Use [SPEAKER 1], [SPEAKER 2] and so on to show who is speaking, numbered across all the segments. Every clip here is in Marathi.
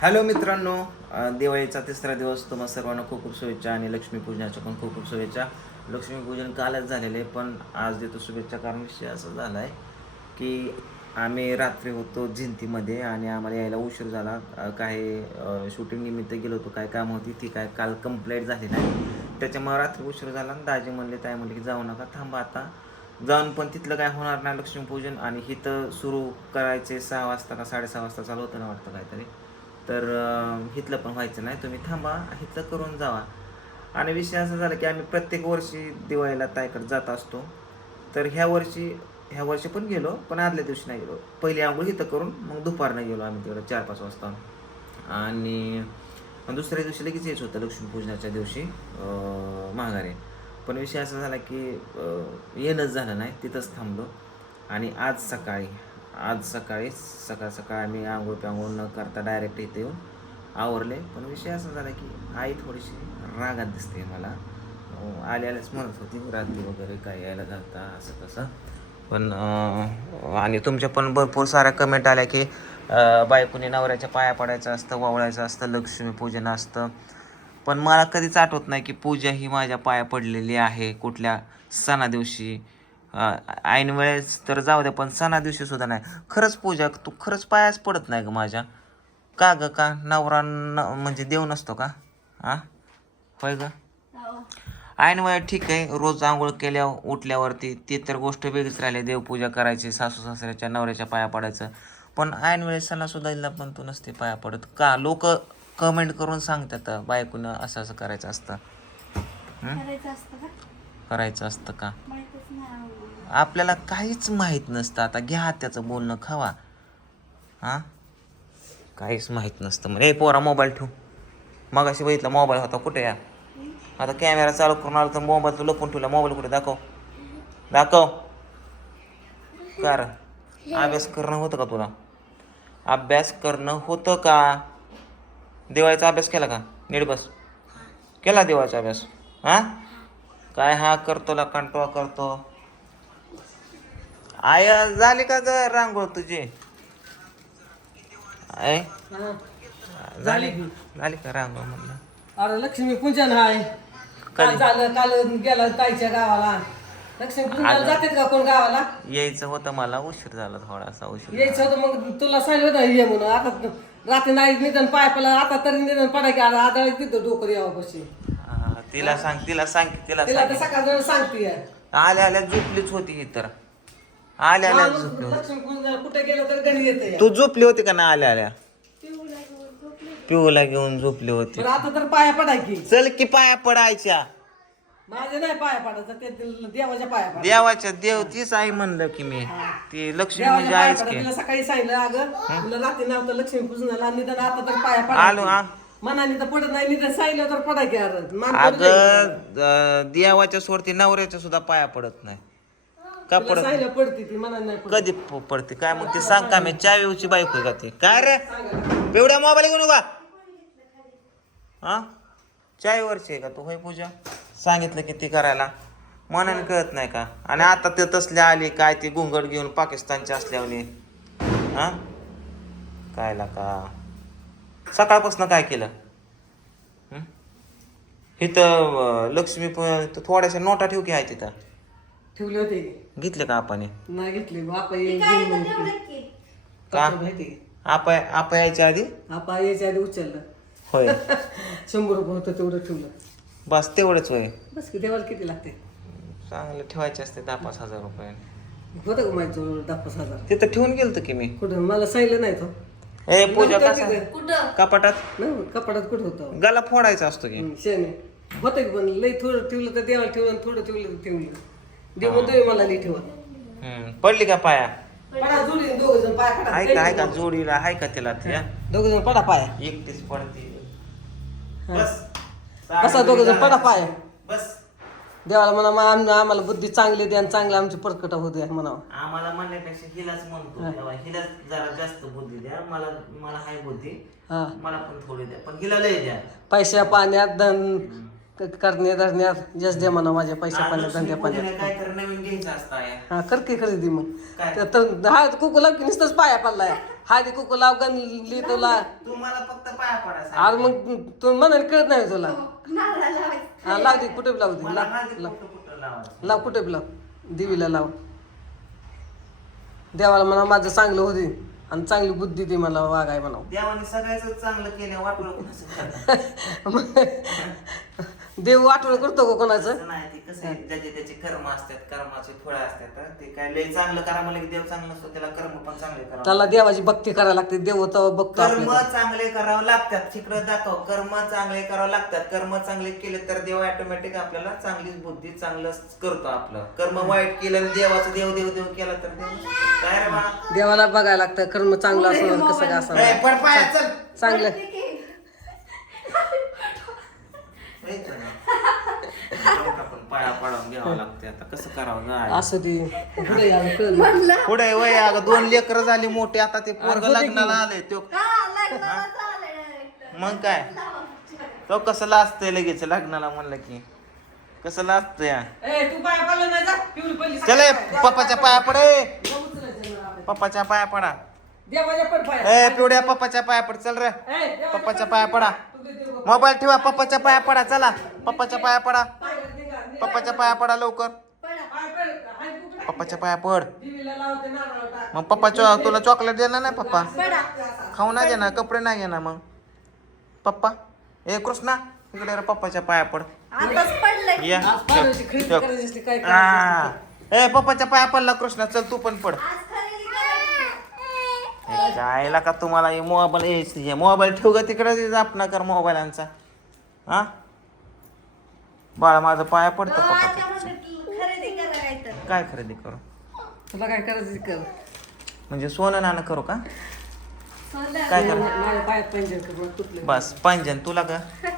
[SPEAKER 1] हॅलो मित्रांनो दिवाळीचा तिसरा दिवस तुम्हा सर्वांना खूप खूप शुभेच्छा आणि लक्ष्मीपूजनाच्या पण खूप खूप शुभेच्छा. लक्ष्मीपूजन कालच झालेले पण आज देतो शुभेच्छा कारण विषय असा झाला आहे की आम्ही रात्री होतो जिंतीमध्ये आणि आम्हाला यायला उशीर झाला. काही शूटिंग निमित्त गेलो होतो काय काम होती ती काय काल कंप्लेंट झाली नाही. त्याच्यामुळे रात्री उशीर झाला आणि दाजी म्हणले ताई म्हणले की जाऊ नका थांबा आता. जाऊन पण तिथलं काय होणार नाही लक्ष्मीपूजन आणि हिथं सुरू करायचे सहा वाजता का साडेसहा वाजता चालू होतं ना वाटतं काहीतरी. तर हिथलं पण व्हायचं नाही. तुम्ही थांबा हिथलं करून जावा. आणि विषय असा झाला की आम्ही प्रत्येक वर्षी दिवाळीला ताईकडे जात असतो. तर ह्या वर्षी ह्या वर्षी पण गेलो पण आदल्या दिवशी नाही गेलो. पहिली आंघोळ इथं करून मग दुपारनं गेलो आम्ही तिकडं चार पाच वाजता. आणि दुसऱ्या दिवशी लगेच यायचं होतं लक्ष्मीपूजनाच्या दिवशी अं, माघारी. पण विषय असा झाला की येणंच झालं नाही तिथंच थांबलो. आणि आज सकाळी आज सकाळी सकाळ सकाळ आम्ही आंघोळ पांघोळ न करता डायरेक्ट इथे येऊन आवरले. पण विषय असा झाला की आई थोडीशी रागात दिसते मला. आल्यालाच म्हणत होती रात्री वगैरे काय यायला घालता? असं तसं. पण आणि तुमच्या पण भरपूर साऱ्या कमेंट आल्या की बायकोने नवऱ्याच्या पाया पडायचं असतं वावळायचं असतं लक्ष्मीपूजन असतं. पण मला कधीच आठवत नाही की पूजा ही माझ्या पाया पडलेली आहे कुठल्या सणादिवशी. ऐन वेळेस तर जाऊ दे पण सणा दिवशी सुद्धा नाही. खरंच पूजा तू खरंच पायाच पडत नाही ग माझ्या. का ग का? नवरा न म्हणजे देव नसतो का? हा? होय ग? ऐन वेळ ठीक आहे रोज आंघोळ केल्या उठल्यावरती ती तर गोष्ट वेगळीच राहिली देवपूजा करायची सासू सासऱ्याच्या नवऱ्याच्या पाया पडायचं. पण ऐन वेळेस सणासुदाईला पण तू नसते पाया पडत. का? लोक कमेंट करून सांगतात बायकोनं असं असं करायचं असतं.
[SPEAKER 2] करायचं असतं का?
[SPEAKER 1] आपल्याला काहीच माहीत नसतं. आता घ्या त्याचं बोलणं खावा. हां? काहीच माहीत नसतं. ए पोरा मोबाईल ठेव. मग अशी बघितला मोबाईल होता. कुठे या? आता कॅमेरा चालू करून आला तर मोबाईल तू लपून ठेवला. मोबाईल कुठे? दाखव. दाखव. कार. अभ्यास करणं होतं का तुला? अभ्यास करणं होतं का? दिवाळीचा अभ्यास केला का? नीट बस. केला दिवाळीचा अभ्यास? हां? काय हा करतो ला कंटवा करतो. आय झाली का ग रांगोळ तुझी? आय झाली झाली का रांगोळ म्हणलं?
[SPEAKER 3] अरे लक्ष्मी पूजन हाय. काल झालं काल गेला ताईच्या गावाला. लक्ष्मी जातात का कोण गावाला?
[SPEAKER 1] यायचं होतं मला उशीर झाला थोडासा उशीर
[SPEAKER 3] यायचं होतं मग तुला सांगितलं होतं ये म्हणून. आता रात्री नाही निधन पाय पडला आता तरी निधन पडा की आता आदळ तिथं डोकर यावं कशी.
[SPEAKER 1] तिला सांग तिला सांग तिला
[SPEAKER 3] तिला तर
[SPEAKER 1] सांग.
[SPEAKER 3] सकाळ जण सांगते
[SPEAKER 1] आल्या आल्या झोपलीच होती ही तर. आल्या आल्या झोपली होती.
[SPEAKER 3] कुठे गेलं तर गणी येते
[SPEAKER 1] तू झोपली होती का ना आल्या आल्या? पिऊला घेऊन झोपली होती.
[SPEAKER 3] पण आता तर पाया पडा की.
[SPEAKER 1] चल की पाया पडायच्या.
[SPEAKER 3] माझे नाही पाया पडायचं ते देवाच्या पाया पडा
[SPEAKER 1] देवाच्या देव तीच आई म्हणलं की मी. ती लक्ष्मी
[SPEAKER 3] देवाच्या
[SPEAKER 1] म्हणजे
[SPEAKER 3] पाया
[SPEAKER 1] आईच
[SPEAKER 3] पडा
[SPEAKER 1] की.
[SPEAKER 3] तिला सकाळी सांगितलं अगं तुला रात्री नव्हतं लक्ष्मी पूजनाला निधन आता तर पाया
[SPEAKER 1] आलो
[SPEAKER 3] पडा
[SPEAKER 1] आ
[SPEAKER 3] मनाने तर पडत नाही सांगितलं तर पडा की अरे मान पडत नाही.
[SPEAKER 1] अगं अं, देवाच्या सोडती नवऱ्याच्या सुद्धा पाया पडत नाही. का
[SPEAKER 3] तिला
[SPEAKER 1] पडत
[SPEAKER 3] सांगितलं पडते ती मनाने नाही पडत.
[SPEAKER 1] कधी प- पडते? काय मग ते सांग का मी चावीची बायको का ते? काय रे? एवढ्या मोबाईल घेऊन का हा? चाय वर्षी आहे का तू होय पूजा? सांगितलं की ती करायला? मनाने कळत नाही का? आणि आता ते तसले आली काय ती घुंगड घेऊन पाकिस्तानचे असल्याने हा? कायला का? सकाळपासून काय केलं? हं? इथं लक्ष्मी प- थोड्याशा नोटा ठेव की आहे तिथं.
[SPEAKER 3] ठेवले होते.
[SPEAKER 1] घेतले का आपण
[SPEAKER 3] नाही घेतले. बापा येईल.
[SPEAKER 1] का? आपा आपा यायच्या आधी?
[SPEAKER 3] आपा यायच्या आधी उचललं.
[SPEAKER 1] होय.
[SPEAKER 3] शंभर रुपये होतं तेवढं ठेवलं.
[SPEAKER 1] बस तेवढंच होय.
[SPEAKER 3] बस की देवाला किती लागते?
[SPEAKER 1] चांगलं ठेवायचे असते दहा पाच हजार रुपये.
[SPEAKER 3] होतं का माहिती जवळ दहा पाच हजार?
[SPEAKER 1] तिथं ठेवून गेलतो की मी.
[SPEAKER 3] कुठं? मला सांगितलं नाही तो.
[SPEAKER 1] ए पूजा कसा.
[SPEAKER 2] कुठं?
[SPEAKER 1] कपाटात?
[SPEAKER 3] नाही कपाटात कुठं होतं?
[SPEAKER 1] गला फोडायचा असतो की?
[SPEAKER 3] शेणे. होतं की पण लई थोडं ठेवलं तर देवाला ठेवलं आणि थोडं ठेवलं तर ठेवलं. देव म्हणतोय मला लई ठेवा
[SPEAKER 1] हम्म. पडली का पाया?
[SPEAKER 3] पडा जोडी दोघ जण पाय
[SPEAKER 1] आहे का आहे का
[SPEAKER 3] पडा
[SPEAKER 1] जोडीला? आहे का तिला त्या
[SPEAKER 3] दोघ जण पडा पाय.
[SPEAKER 1] एकटीच पडते.
[SPEAKER 3] हा.
[SPEAKER 1] बस.
[SPEAKER 3] कसा दोघ जण पडा पाय.
[SPEAKER 1] बस.
[SPEAKER 3] देवाला म्हणा मग आम- आम्हाला बुद्धी चांगली द्या आणि चांगली आमची परकट होऊ द्या म्हणावं.
[SPEAKER 1] आम्हाला म्हणण्यापेक्षा हिलाच म्हणतो तेव्हा हिलाच जरा जास्त बुद्धी द्या मला मला हाय बुद्धी
[SPEAKER 3] हा.
[SPEAKER 1] मला पण थोडी द्या. पण हिला लय द्या.
[SPEAKER 3] पैशा पाण्यात धन क- करणे धरण्यात यश दे म्हणा माझ्या पैशा पाण्यात धंद्या पाण्यात.
[SPEAKER 1] काय तर नवीन घ्यायचं असतं आहे.
[SPEAKER 3] हा कर की खरेदी मग.
[SPEAKER 1] काय?
[SPEAKER 3] तर हा कुकू लाव की नुसतंच पाया पडलाय. हळदी कुकू लाव गणली तुला.
[SPEAKER 1] तुम्हाला फक्त पाया पडायचं
[SPEAKER 3] अरे मग तू म्हणाल कळत नाही तुला.
[SPEAKER 2] नारळाला लावायचं.
[SPEAKER 3] हा लाव दे कुठे बी लाव दे.
[SPEAKER 1] मला
[SPEAKER 3] लाव
[SPEAKER 1] माझे
[SPEAKER 3] लाव
[SPEAKER 1] कुठं कुठं लावायचं?
[SPEAKER 3] लाव कुठे बी लाव. देवीला लाव. देवाला म्हणा माझं चांगलं होते आणि चांगली बुद्धी दे मला वागाय म्हणा
[SPEAKER 1] देवाने सगळ्याच चांगलं केलं वाटलं कोणाचं?
[SPEAKER 3] देव आठवण करतो का कोणाचं?
[SPEAKER 1] नाही ते कसं आहे, ज्याचे त्याचे कर्म असतात कर्माचे फळं असतात. ते काय लय चांगलं करा म्हणलं की देव चांगलं असतो त्याला कर्म पण चांगले करा
[SPEAKER 3] त्याला देवाची भक्ती करायला लागते देव तर बघतो
[SPEAKER 1] कर्म
[SPEAKER 3] आपल्याला
[SPEAKER 1] चांगले करावं लागतात तिकडं दाखव कर्म चांगले करावं लागतात कर्म चांगले केले तर देव ऑटोमॅटिक आपल्याला चांगलीच बुद्धी चांगलं करतो आपलं. कर्म वाईट केलं आणि देवाचं देव देव देव केला तर देव काय रे बा
[SPEAKER 3] देवाला बघायला लागतं कर्म चांगलं असणार कसं काय असणार
[SPEAKER 1] ए, पड पाया, चल.
[SPEAKER 3] चांगलं
[SPEAKER 2] ठीक आहे.
[SPEAKER 1] ए, चल. पडावून घ्यावं लागते आता. कसं करावं
[SPEAKER 3] असं ते पुढे यावं कळलं.
[SPEAKER 2] म्हणलं.
[SPEAKER 1] पुढे वय अगं दोन लेकर झाली मोठी आता ते पोरग लग्नाला आले तो.
[SPEAKER 2] हा.
[SPEAKER 1] मग काय? तो कसं लाजतंय लगेच लग्नाला म्हणलं की. कसं लाजतंय?
[SPEAKER 3] ए तू पाया पडला नाही जा. पिवळी पडली
[SPEAKER 1] चले पप्पाच्या पाया पडे. पप्पाच्या पाया पडा.
[SPEAKER 3] देवाच्या पड पाया
[SPEAKER 1] ए पिवड्या पप्पाच्या पाया पड चल रे.
[SPEAKER 3] ए, देवाच्या
[SPEAKER 1] पप्पाच्या पाया पडा. मोबाईल ठेवा पप्पाच्या पाया पडा चला. पप्पाच्या पाया पडा. पप्पाच्या पाया पडा लवकर. पप्पाच्या पाया पड. मग पप्पा तुला चॉकलेट देणार नाही पप्पा? खाऊ नाही देणार कपडे नाही घेणार मग. पप्पा ए कृष्णा इकडे रे पप्पाच्या पाया पड. या. ए पप्पाच्या पाया पडला कृष्णा चल तू पण पड. जायला का तुम्हाला हे मोबाईल मोबाईल ठेव ग तिकडे जापना कर मोबाईलांचा हा? बाळा माझा पाया पडतो
[SPEAKER 2] आता
[SPEAKER 1] पप्पा
[SPEAKER 2] म्हणलं की खरेदी करा काय तर.
[SPEAKER 1] काय खरेदी करू?
[SPEAKER 3] तुला काय करायचं ते कर.
[SPEAKER 1] म्हणजे सोनं नाणं करू का?
[SPEAKER 2] सोनं.
[SPEAKER 1] काय करू?
[SPEAKER 3] माझ्या पायात तुटलं?
[SPEAKER 1] बस पांजन तुला का?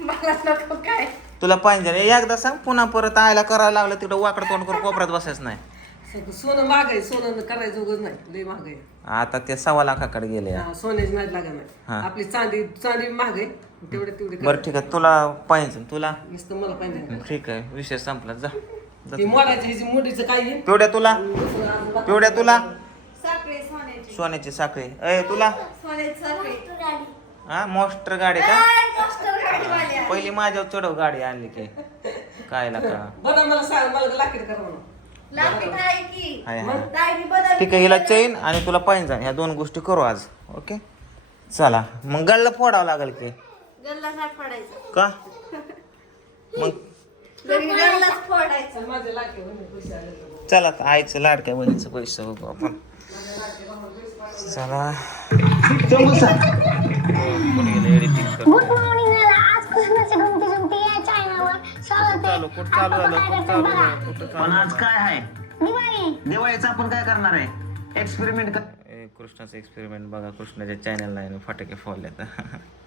[SPEAKER 2] मला नको काय.
[SPEAKER 1] तुला पांजन ए, एकदा सांग पुन्हा परत आयला करायला लागलं तिकडं वाकड तोंड करून कोपऱ्यात बसायचं नाही.
[SPEAKER 3] सगळं सोनं महाग आहे सोनं करायचं उगच नाही लय महाग आहे.
[SPEAKER 1] आता ते सव्वा लाखाकडे गेले.
[SPEAKER 3] हा, सोन्याची नाही लागत नाही.
[SPEAKER 1] हा.
[SPEAKER 3] आपली चांदी चांदी महाग आहे तेवढे तेवढे कर.
[SPEAKER 1] बरं ठीक आहे. तुला पाहिजे तुला?
[SPEAKER 3] नुसतं मला पाहिजे
[SPEAKER 1] ठीक आहे विषय संपला. जा. जा.
[SPEAKER 3] ती. मोडायची ह्याची मोडीचं काय आहे?
[SPEAKER 1] पिवड्या तुला?
[SPEAKER 3] दुसरं
[SPEAKER 1] पिवड्या तुला?
[SPEAKER 2] सोन्याची.
[SPEAKER 1] सोन्याची साखळी ए तुला?
[SPEAKER 2] सोन्याची साखळी
[SPEAKER 1] हा मोस्टर गाडी का. पहिली माझ्यावर चढव गाडी आणली की. काय का?
[SPEAKER 3] बरं मला सांग मला करा म्हणून.
[SPEAKER 1] हाय, हाय. ठीक आहे हिला चैन आणि तुला पाहिजे ह्या दोन गोष्टी करू आज ओके? चला मग गळला फोडावं लागेल की.
[SPEAKER 2] गल्ला नाही फोडायचा.
[SPEAKER 1] का? मग?
[SPEAKER 2] लगे गल्लाच फोडायचा.
[SPEAKER 3] चल माझे लाकीट होणे पैसे आले तर.
[SPEAKER 1] चला. आता आईचं लाडक्या बहिणीचं पैसे बघू आपण चला गेलं चालू कुठं चालू झालं कुठं चालू झालं कुठं
[SPEAKER 4] पण
[SPEAKER 1] चालू
[SPEAKER 4] आज काय आहे?
[SPEAKER 5] दिवाळी.
[SPEAKER 4] दिवाळीचं आपण काय करणार आहे? एक्सपेरिमेंट
[SPEAKER 1] ए, कृष्णाचं एक्सपेरिमेंट बघा कृष्णाच्या चॅनलला आहे फटाके फोडले तर